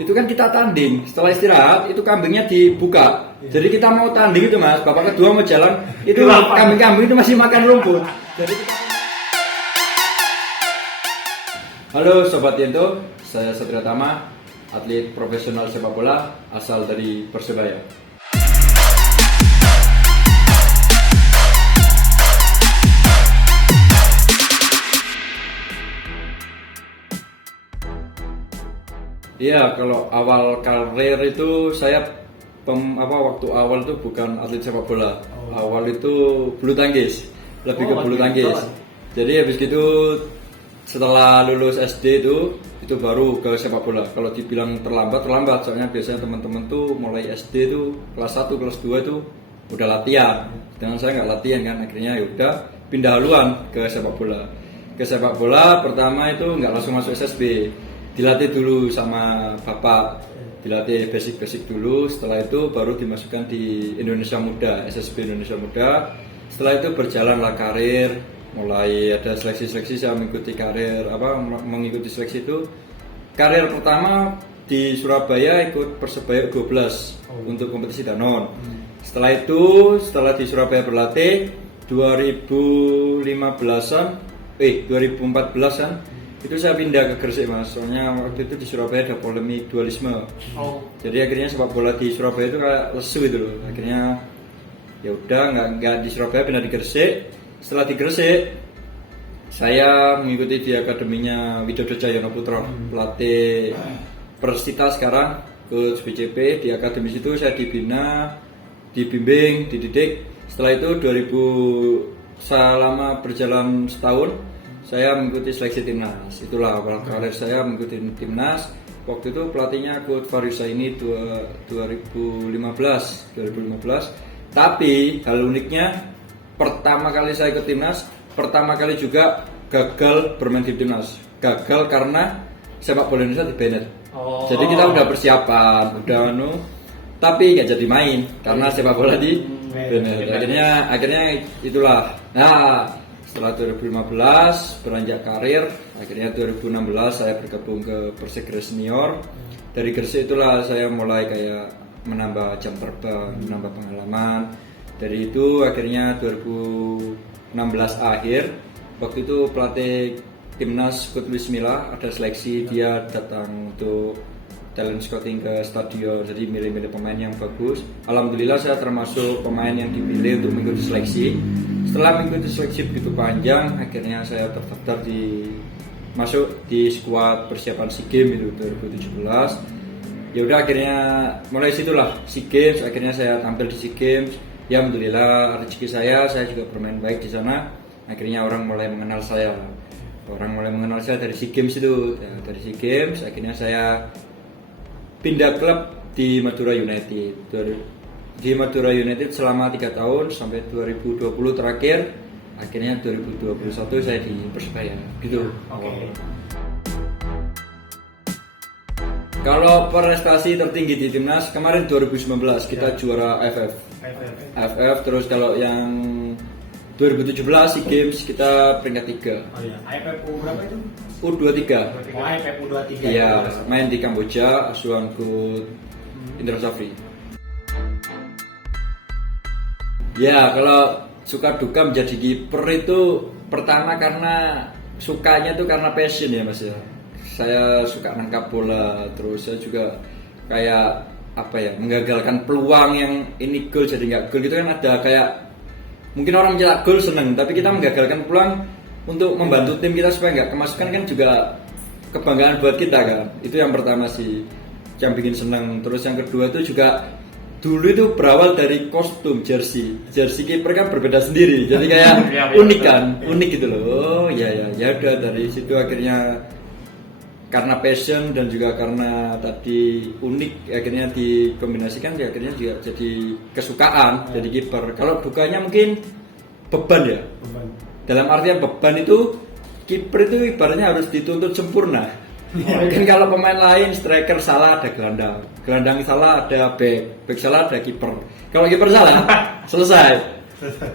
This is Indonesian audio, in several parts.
itu kan kita tanding, setelah istirahat itu kambingnya dibuka. Jadi kita mau tanding itu mas, bapak kedua mau jalan, itu kambing-kambing itu masih makan rumput. Jadi kita... Halo Sobat Yento, saya Satria Tama, atlet profesional sepak bola asal dari Persebaya. Iya, kalau awal karir itu saya waktu awal itu bukan atlet sepak bola. Awal itu bulu tangkis, lebih ke bulu tangkis. Jadi habis gitu setelah lulus SD itu baru ke sepak bola. Kalau dibilang terlambat, soalnya biasanya teman-teman tuh mulai SD tuh kelas 1, kelas 2 itu udah latihan. Sedangkan saya nggak latihan kan, akhirnya ya udah pindah haluan ke sepak bola. Ke sepak bola pertama itu nggak langsung masuk SSB. Dilatih dulu sama bapak, dilatih basic dulu, setelah itu baru dimasukkan di Indonesia Muda, SSB Indonesia Muda. Setelah itu berjalanlah karir, mulai ada seleksi-seleksi, saya mengikuti mengikuti seleksi itu. Karir pertama di Surabaya ikut Persebaya 12 untuk kompetisi Danon. Setelah itu, setelah di Surabaya berlatih 2014-an itu saya pindah ke Gresik mas, soalnya waktu itu di Surabaya ada polemik dualisme. Jadi akhirnya sepak bola di Surabaya itu kayak lesu gitu loh. Akhirnya ya udah nggak di Surabaya, pindah di Gresik. Setelah di Gresik saya mengikuti di akademinya Widodo Cahyono Putra, pelatih Persita sekarang, coach BCP. Di akademi situ saya dibina, dibimbing, dididik. Setelah itu selama berjalan setahun saya mengikuti seleksi timnas. Itulah awal karir saya mengikuti timnas. Waktu itu pelatihnya Coach Farisa ini 2015. Tapi hal uniknya pertama kali saya ikut timnas, pertama kali juga gagal bermain di timnas. Gagal karena sepak bola Indonesia di banned. Jadi kita udah persiapan, tapi nggak jadi main karena sepak bola di banned. Akhirnya itulah. Nah, setelah 2015 beranjak karir, akhirnya 2016 saya bergabung ke Persegres Senior. Dari Gresik itulah saya mulai kayak menambah jam terbang, menambah pengalaman. Dari itu akhirnya 2016 akhir, waktu itu pelatih timnas Coach Luis Milla ada seleksi, dia datang untuk talent scouting ke stadion, jadi milih-milih pemain yang bagus. Alhamdulillah saya termasuk pemain yang dipilih untuk mengikuti seleksi. Setelah mengikuti seleksi begitu panjang, akhirnya saya terdaftar masuk di skuad persiapan SEA Games itu 2017. Ya udah akhirnya mulai situlah SEA Games, akhirnya saya tampil di SEA Games. Ya alhamdulillah rezeki saya juga bermain baik di sana. Akhirnya orang mulai mengenal saya. Dari SEA Games itu. Ya, dari SEA Games akhirnya saya pindah klub di Madura United. Di Madura United selama 3 tahun sampai 2020 terakhir, akhirnya 2021 saya di Persebaya gitu. Kalau prestasi tertinggi di timnas kemarin 2019 kita juara AFF. Terus kalau yang 2017 SEA Games kita peringkat 3. AFF berapa itu? U23. AFF U23. Iya, main di Kamboja, asuhan Coach Indra Safri. Ya, kalau suka duka menjadi kiper itu pertama karena sukanya itu karena passion ya mas ya. Saya suka nangkap bola, terus saya juga kayak menggagalkan peluang yang ini gol jadi nggak gol gitu kan, ada kayak mungkin orang mencetak gol seneng, tapi kita menggagalkan peluang untuk membantu tim kita supaya nggak kemasukan kan juga kebanggaan buat kita kan. Itu yang pertama sih yang bikin seneng. Terus yang kedua itu juga dulu itu berawal dari kostum jersey kiper kan berbeda sendiri, jadi kayak unik gitu loh. Ya udah dari situ akhirnya karena passion dan juga karena tadi unik akhirnya dikombinasikan, ya akhirnya juga jadi kesukaan jadi kiper. Kalau dukanya mungkin beban ya. Dalam artian beban itu kiper itu ibaratnya harus dituntut sempurna. Mungkin kalau pemain lain striker salah ada gelandang salah ada back salah ada kiper. Kalau kiper salah selesai.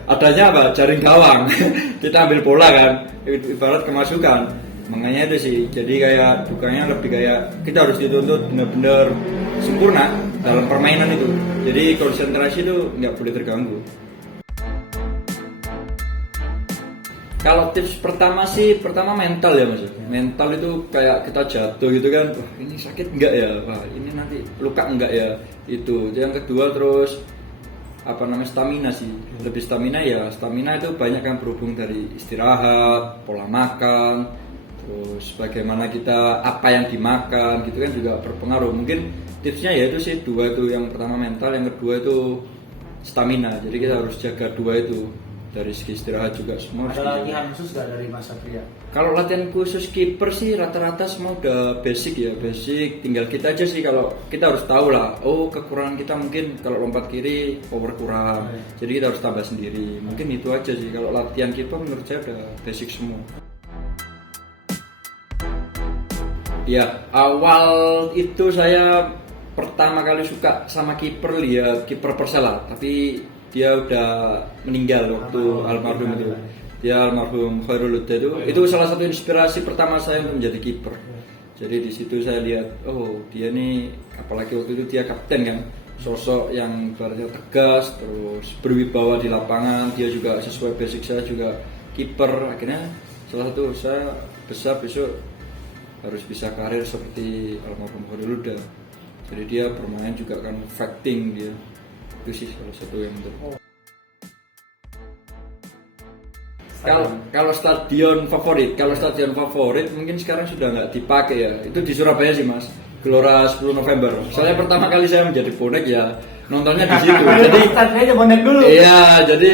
Adanya jaring gawang. Kita ambil bola kan, ibarat kemasukan. makanya itu sih, jadi kayak dukanya lebih kayak kita harus dituntut benar-benar sempurna dalam permainan itu, jadi konsentrasi itu nggak boleh terganggu. Kalau tips pertama sih, pertama mental ya mas. Mental itu kayak kita jatuh gitu kan, wah ini sakit enggak ya, wah ini nanti luka enggak ya, itu. Yang kedua terus apa namanya, stamina sih, lebih stamina ya. Stamina itu banyak kan berhubung dari istirahat, pola makan, terus bagaimana kita, apa yang dimakan gitu kan juga berpengaruh. Mungkin tipsnya ya itu sih dua itu, yang pertama mental, yang kedua itu stamina. Jadi kita harus jaga dua itu, dari segi istirahat juga semua. Ada latihan khusus gak dari Mas Satria? Kalau latihan khusus kiper sih rata-rata semua udah basic ya, basic. Tinggal kita aja sih, kalau kita harus tahu lah, oh kekurangan kita mungkin kalau lompat kiri power kurang, jadi kita harus tambah sendiri. Mungkin itu aja sih kalau latihan kiper, menurut saya udah basic semua. Ya awal itu saya pertama kali suka sama kiper, lihat kiper Persela, tapi dia udah meninggal waktu almarhum itu. Dia almarhum Khairul Huda itu salah satu inspirasi pertama saya untuk menjadi kiper. Jadi di situ saya lihat, oh dia nih, apalagi waktu itu dia kapten kan, sosok yang ibaratnya tegas, terus berwibawa di lapangan. Dia juga sesuai basic saya juga kiper. Akhirnya salah satu saya besar besok harus bisa karir seperti almarhum Khairul Huda. Jadi dia bermain juga kan fighting dia. Itu sih salah satu yang penting. Kalau stadion favorit mungkin sekarang sudah nggak dipakai ya. Itu di Surabaya sih mas, Gelora 10 November. Soalnya pertama kali saya menjadi bonek ya nontonnya di situ. Jadi stadionnya bonek dulu. Iya, jadi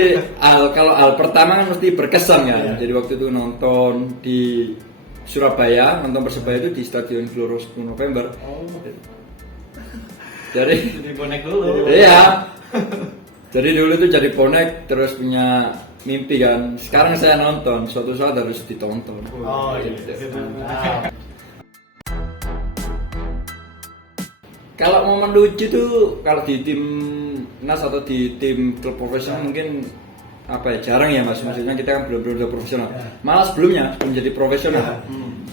kalau pertama kan mesti berkesan kan. Iya. Jadi waktu itu nonton di Surabaya, nonton Persebaya itu di stadion Gelora 10 November. Oh. Jadi bonek dulu. Iya. Jadi dulu tuh jadi bonek, terus punya mimpi kan. Sekarang saya nonton, suatu saat harus ditonton. Oh iya. Kalau mau menuju tuh, kalau di tim nas atau di tim klub profesional mungkin apa ya, jarang ya mas. Maksudnya kita kan belum profesional. Malah sebelumnya menjadi profesional.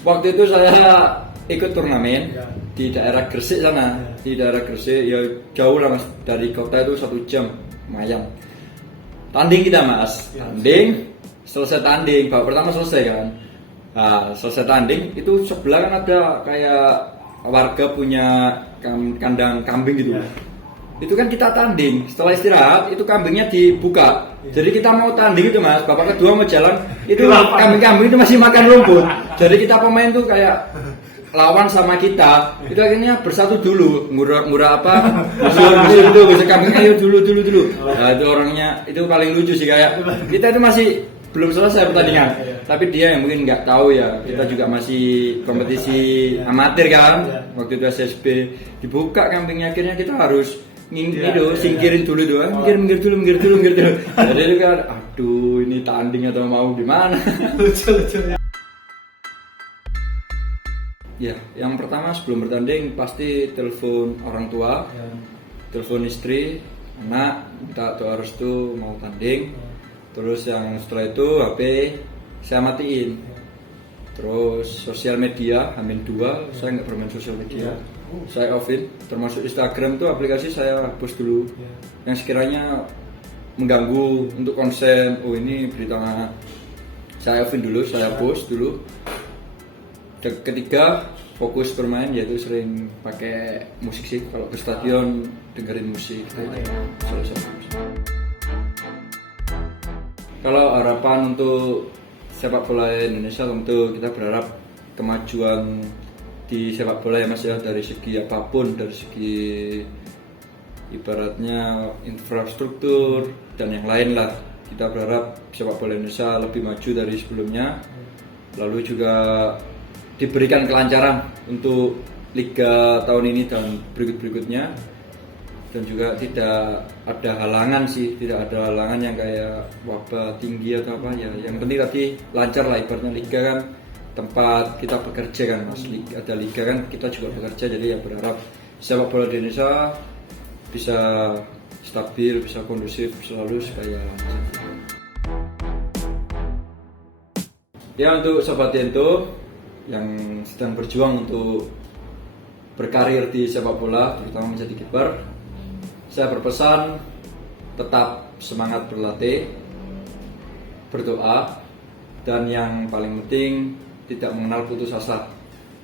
Waktu itu saya ikut turnamen di daerah Gresik sana. Di daerah Gresik ya jauh lah mas, dari kota itu 1 jam, lumayan. Tanding kita mas, selesai tanding, babak pertama selesai kan. Nah, selesai tanding itu sebelah kan ada kayak warga punya kandang kambing gitu. Itu kan kita tanding, setelah istirahat itu kambingnya dibuka. Jadi kita mau tanding itu mas, babak kedua mau jalan, itu kambing-kambing itu masih makan rumput. Jadi kita pemain tuh kayak lawan sama kita, itu akhirnya bersatu dulu, murah apa, musuh kambing, ayo dulu. Nah itu orangnya itu paling lucu sih, kayak kita itu masih belum selesai pertandingan, tapi dia yang mungkin nggak tahu ya, kita juga masih kompetisi amatir kan, waktu itu SSB dibuka kambingnya, akhirnya kita harus singkirin dulu tuh, minggir dulu. Jadi itu kan, aduh ini tanding atau mau gimana? Lucu. Ya, yang pertama sebelum bertanding pasti telepon orang tua, telepon istri, anak, minta doa restu mau tanding. Terus yang setelah itu HP saya matiin. Terus sosial media H-2, saya nggak bermain sosial media. Saya offin, termasuk Instagram tuh aplikasi saya hapus dulu. Yang sekiranya mengganggu untuk konsen, oh ini berita, saya offin dulu, saya hapus dulu. Ketiga, fokus bermain, yaitu sering pakai musik sih. Kalau ke stadion dengerin musik. Kalau harapan untuk sepak bola Indonesia, tentu kita berharap kemajuan di sepak bola ya mas ya, dari segi apapun, dari segi ibaratnya infrastruktur dan yang lain lah. Kita berharap sepak bola Indonesia lebih maju dari sebelumnya, lalu juga diberikan kelancaran untuk liga tahun ini dan berikutnya, dan juga tidak ada halangan sih, tidak ada halangan yang kayak wabah tinggi atau apa ya. Yang penting tadi lancar lah, ibaratnya liga kan tempat kita bekerja kan mas, ada liga kan kita juga bekerja, jadi ya berharap sepak bola di Indonesia bisa stabil, bisa kondusif selalu supaya lancar. Ya untuk Sobat Yento, yang sedang berjuang untuk berkarir di sepak bola, terutama menjadi kiper, saya berpesan tetap semangat berlatih, berdoa, dan yang paling penting tidak mengenal putus asa.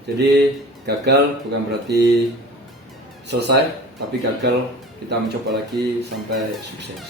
Jadi gagal bukan berarti selesai, tapi gagal kita mencoba lagi sampai sukses.